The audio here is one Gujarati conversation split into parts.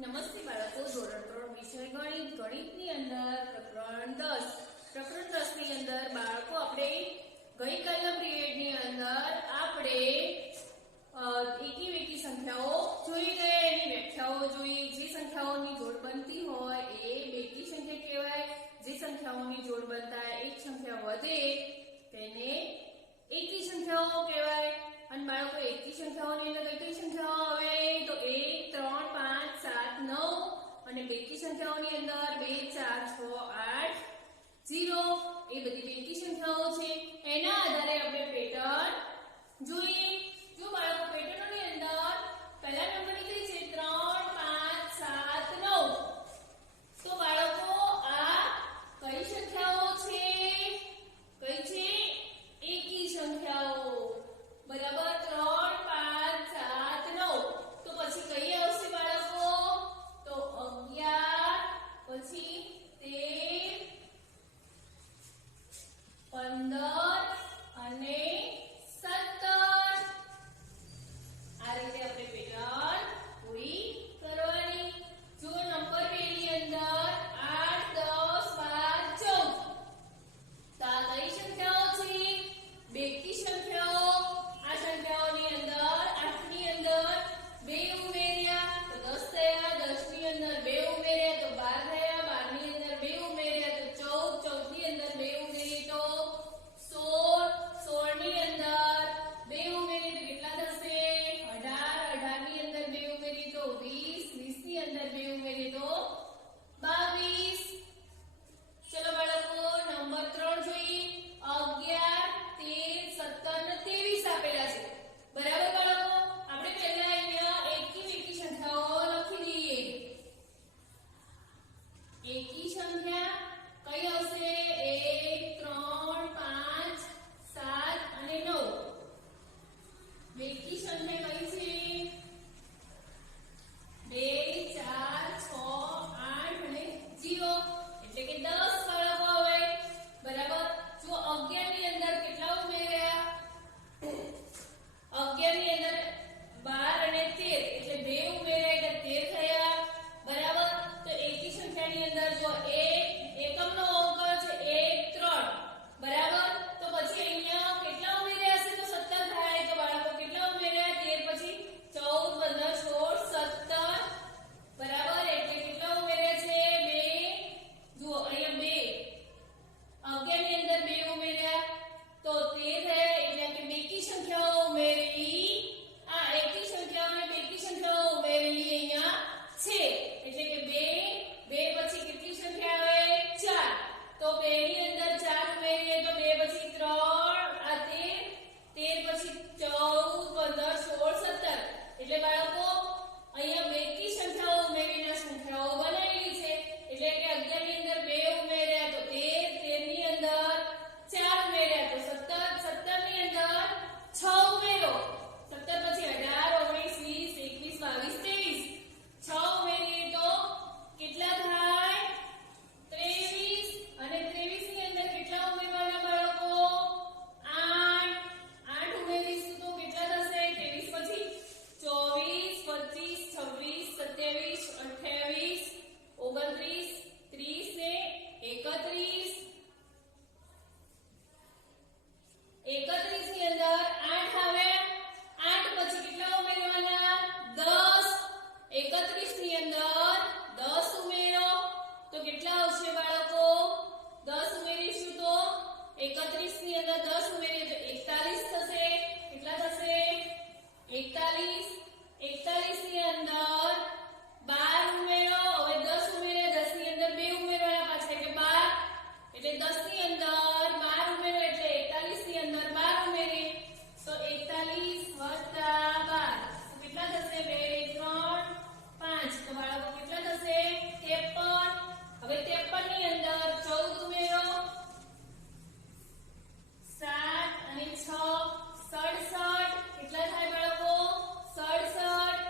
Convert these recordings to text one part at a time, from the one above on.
નમસ્તે બાળકો, ધોરણ 3 વિષય ગણિત. ગણિતની અંદર પ્રકરણ 10. પ્રકરણ 10 ની અંદર બાળકો આપણે ગઈકાલના પિરિયડની અંદર આપણે એકી બેકી સંખ્યાઓ જોઈ ગયા, એની વ્યાખ્યાઓ જોઈ. જે સંખ્યાઓની જોડ બનતી હોય એ બેકી સંખ્યા કહેવાય. જે સંખ્યાઓની જોડ બનતા એક સંખ્યા વધે તેને એકી સંખ્યાઓ કહેવાય. અને બાળકો એકી સંખ્યાઓની અંદર કઈ સંખ્યાઓ આવે તો 1 3 5 7 9 અને બેકી સંખ્યાઓની અંદર 2 4 6 8 0 એ બધી બેકી સંખ્યાઓ છે. એના આધારે આપણે પેટર્ન જોઈએ. જો બાળકો પેટર્નની અંદર પહેલા નંબરની કઈ છે 3 5 7 9. તો બાળકો આ કઈ સંખ્યાઓ છે? કઈ છે? એકી સંખ્યાઓ. બરાબર. 3 5 7 9. તો પછી કઈ આવશે બાળકો? તો 11 પછી 13 15 અને 17. આ રીતે આપણે પેટર્ન પૂરી કરવાની. જો નંબર 2 ની અંદર 8 10 12 14. તો આ કઈ સંખ્યાઓ છે? બેકી સંખ્યાઓ. આ સંખ્યાઓની અંદર 8 ની અંદર 2 ઉમેર્યા તો 10 થયા, 10 ની અંદર 2 ઉમેર્યા તો 12 થયા, 12 ની અંદર 2 ઉમેર્યા તો 14, 14 ની અંદર 2 ઉમેરીએ તો 16, 16 ની અંદર 2 ઉમેરીએ તો કેટલા થશે? 18, 18 ની અંદર 2 ઉમેરીએ તો 20, 20 ની અંદર 2 ઉમેરીએ તો 22. ચલો બાળકો નંબર 3 જોઈએ. 11 13 17 23 આપેલા છે. બરાબર બાળકો. આપણે પહેલા અહીંયા એકી બેકી સંખ્યાઓ લખી દઈએ. એકી સંખ્યા કઈ આવશે? 1 3 5 7 અને 9. બેકી સંખ્યા કઈ છે? 2 4 6 8 અને 0 એટલે કે 10 બાળકો આવે. બરાબર. જો 11 ની અંદર કેટલા ઉમેર્યા? 11 ની અંદર 12 અને 13 એટલે 2 ઉમેર્યા એટલે 13 થયા. બરાબર. તો એકી સંખ્યાની અંદર જો એકમનો અંક છે 1 3. બરાબર. તો પછી અહીંયા કેટલા ઉમેર્યા હશે? તો 17 થાય. તો બાળકો કેટલા ઉમેર્યા? 13 પછી 14 15 16 17. બરાબર. એટલે કેટલા ઉમેર્યા છે? 2. જુઓ અહીંયા 2. 11 ની અંદર 2 ઉમેર્યા તો 13 થયા. એટલે કે બેકી સંખ્યાઓ ઉમેરેલી. આ એકી સંખ્યાઓને બેકી સંખ્યાઓ ઉમેરેલી અહીંયા છે. એટલે કે 2 પછી કેટલી સંખ્યા આવે? 4. તો 2 ની અંદર 4 ઉમેરીએ તો 2 પછી 3 આ 13 પછી 14 15 16 17. એટલે બાળકો અહીંયા બેકી સંખ્યાઓ ઉમેરીને સંખ્યાઓ બનાવેલી છે. એટલે કે 11 ની અંદર 2 ઉમેર્યા તો 13, 13 ની અંદર 4 ઉમેર્યા તો 17, 17 ની અંદર 6 ઉમેરો. 17 પછી 18 19 20 21 22 23. 6 ઉમેરીએ તો કેટલા થાય? 23. અને 23 ની અંદર કેટલા ઉમેરવાના બાળકો? 8. 8 ઉમેરીશું તો કેટલા થશે? 23 પછી 24 25 26 27 28 29 30 ને 31. 31 ની અંદર 8 આવે. 8 પછી કેટલા ઉમેરવાના? 10. 31 ની અંદર 10 ઉમેરો તો કેટલા આવશે બાળકો? 10 ઉમેરીશું તો 31 ની અંદર 10 ઉમેરીએ તો 41 થશે. કેટલા થશે? 41. 41 ની અંદર 12 ઉમેરો. હવે 10 ઉમેર્યા, 10 ની અંદર 2 ઉમેરવાના પાછા એટલે 12. એટલે 10 ની અંદર 12 ઉમેરો એટલે 41 ની અંદર 12 ઉમેરીએ તો 41 + 12 કેટલા થશે? 2 3 5. તો બાળકો કેટલા થશે? 53. હવે 53 ની અંદર 14 ઉમેરો. 7 અને 6 67. કેટલા થાય બાળકો? 67.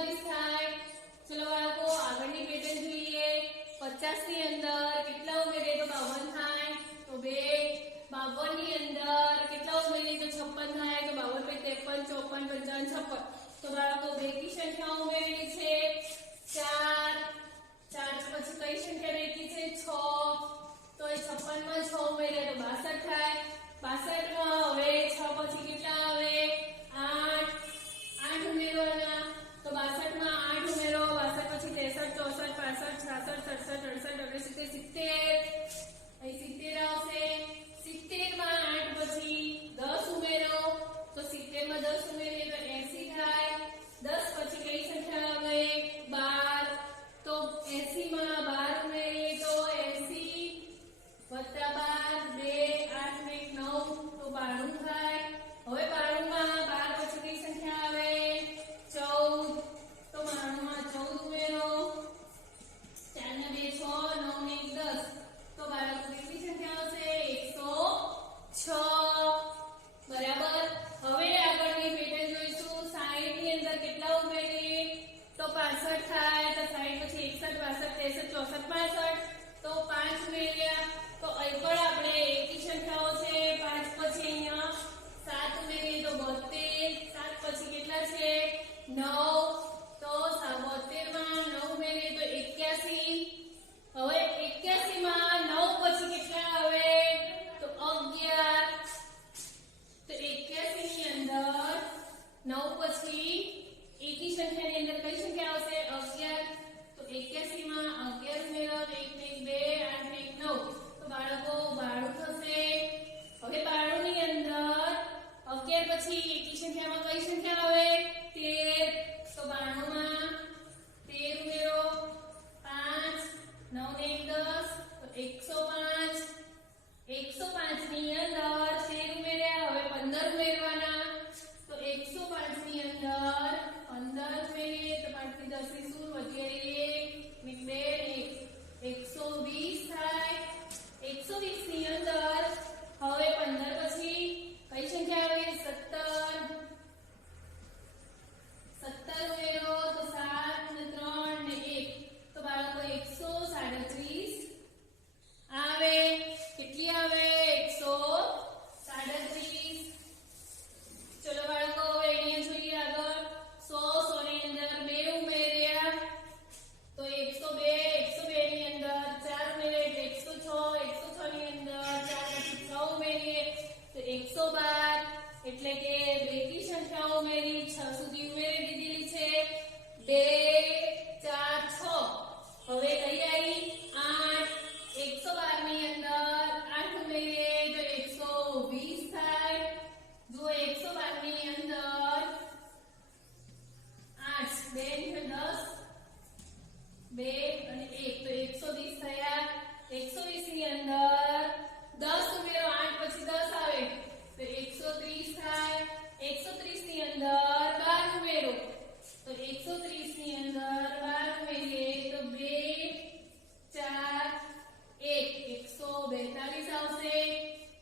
45 થાય. ચલો બાળકો આગળની પેટર્ન જોઈએ. 50 ની અંદર કેટલા ઉમેરીએ તો 52 થાય. તો 2 52 ની અંદર કેટલા ઉમેરીએ તો 56 થાય. તો 52 53 54 55 56. તો બાળકો 2 કી સંખ્યા ઉમેરેલી છે 4. 4 પછી કઈ સંખ્યા બેકી છે 6. તો એ 56 માં 6 ઉમેરીએ તો 62 થાય. 62 માં હવે 6 પછી કેટલા આવે 8. 8 ઉમેરવાના. તો 62 માં 8 ઉમેરો. 62 પછી 63 64 65 66 67 68 70 આવશે. 70 માં 8 પછી 10 ઉમેરો. તો 70 માં 10 ઉમેરીએ તો 80 થાય. 10 પછી કઈ સંખ્યા આવે 12. તો 80 માં 12 ઉમેરીએ તો 80 વત્તા 12 2 8 ને 9 તો 92 થાય. હવે 92 માં 12 પછી કઈ સંખ્યા આવે 14. તો 92 માં 14 ઉમેરો. 4 ને 2 6 9 ને 1 10. તો બાળકો કેટલી સંખ્યા આવશે 106. બરાબર. હવે આગળની પેટર્ન જોઈશું. 60 ની અંદર કેટલા ઉમેરીએ તો 65 થાય. તો 60 પછી 61 62 63 64 65. તો 5 ઉમેર્યા. તો અહીં પણ આપણે એકી સંખ્યાઓ છે. 5 પછી અહીંયા 7 ઉમેરીએ તો 72. 7 પછી કેટલા છે 9. તો 72 માં 9 ઉમેરીએ તો 81. હવે 81 માં 9 પછી કેટલા આવે તો 11. તો 81 ની અંદર 9 પછી એકી સંખ્યાની અંદર કઈ સંખ્યા આવશે 11. તો 81 માં 11 ઉમેરો તો 1 ને 2 8 ને 9. તો બાળકો 92 થશે. હવે 92 ની અંદર 11 પછી એકી સંખ્યામાં કઈ સંખ્યા આવે 13. તો 92 માં 13 ઉમેરો. 5 9 ને 10 તો 105. 105 ની અંદર 13 ઉમેર્યા. હવે 15 ઉમેરવાના. તો 105 ની અંદર 15 ઉમેરીએ તો 5 થી 10 ની શું વધ્યા 1 ને 2 120 થાય. 120 ની અંદર હવે 15 પછી કઈ સંખ્યા આવે 17. 17 ઉમેરો તો 7 ને 3 ને 1. તો બાળકો 137 આવે. કેટલી આવે 137. ચલો બાળકો હવે અહીંયા જોઈએ આગળ 100 ની અંદર 2 ઉમેર્યા. તો 102 ની અંદર 4 ઉમેરીએ તો 106. 106 ની અંદર 4 પછી 6 ઉમેરીએ તો 112. એટલે કે બેકી સંખ્યાઓ ઉમેરી 6 સુધી ઉમેરી દીધેલી છે. 2 4 6. હવે કઈ આવી 8. 112 ની અંદર 8 ઉમેરીએ તો 120 થાય. જો 112 ની અંદર 8 2 ને 10 2 અને 1 તો 120 થયા. 120 ની અંદર 10 ઉમેરો. 8 પછી 10 આવે તો 130 થાય. 130 ની અંદર 12 ઉમેરો. તો 130 ની અંદર 12 ઉમેરીએ તો 2 4 1 142 આવશે.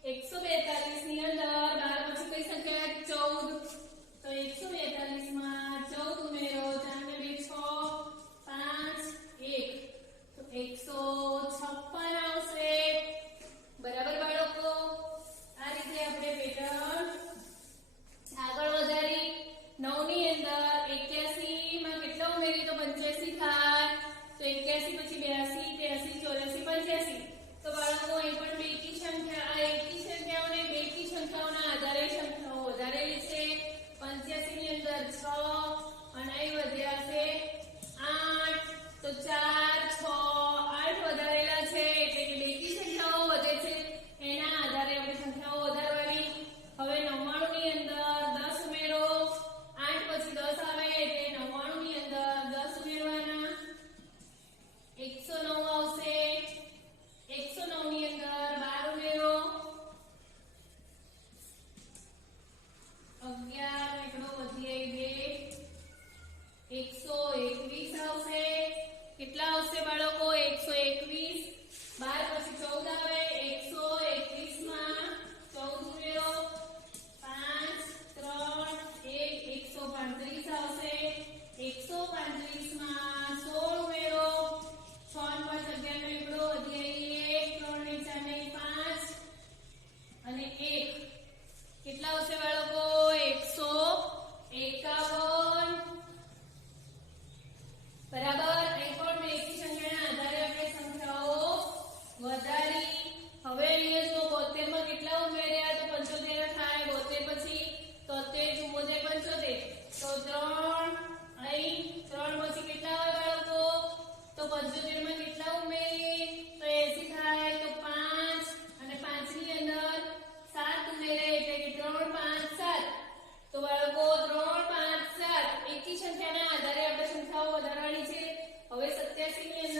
142 ની અંદર 12 પછી કઈ સંખ્યા 14. તો 142 માં 14 ઉમેરો. 4 ને 2 6 5 1 તો 156 આવશે. બરાબર બાળકો. આ રીતે આપણે પેટર્ન આગળ વધારી. 9 ની અંદર 81 માં કેટલા ઉમેરી તો 85 થાય. તો 81 પછી 82 83 84 85. તો બાળકો અહીં પણ બેકી સંખ્યા આ એકી સંખ્યાઓને બેકી સંખ્યાઓના આધારે સંખ્યાઓ વધારેલી છે. 85 ની અંદર 6 અને અહીં વધ્યા છે 8. તો 4 6 8 વધારેલા છે. એટલે કે બેકી સંખ્યાઓ વધે છે. એના આધારે આપણે સંખ્યાઓ વધારવાની. હવે 99 ની અંદર 10 ઉમેરો. 8 પછી 10 આવે એટલે 99 ની અંદર 10 ઉમેરવાના. 109 આવશે. 109 ની અંદર 12 ઉમેરો. 11 એકડો વધ્યા 2 121 આવશે. કેટલા આવશે બાળકો 121. 12 પછી 14 આવે. 121 માં 14 ઉમેરો. 5 3 1 135 આવશે. 135 સંખ્યાઓ વધારવાની છે. હવે 87 ની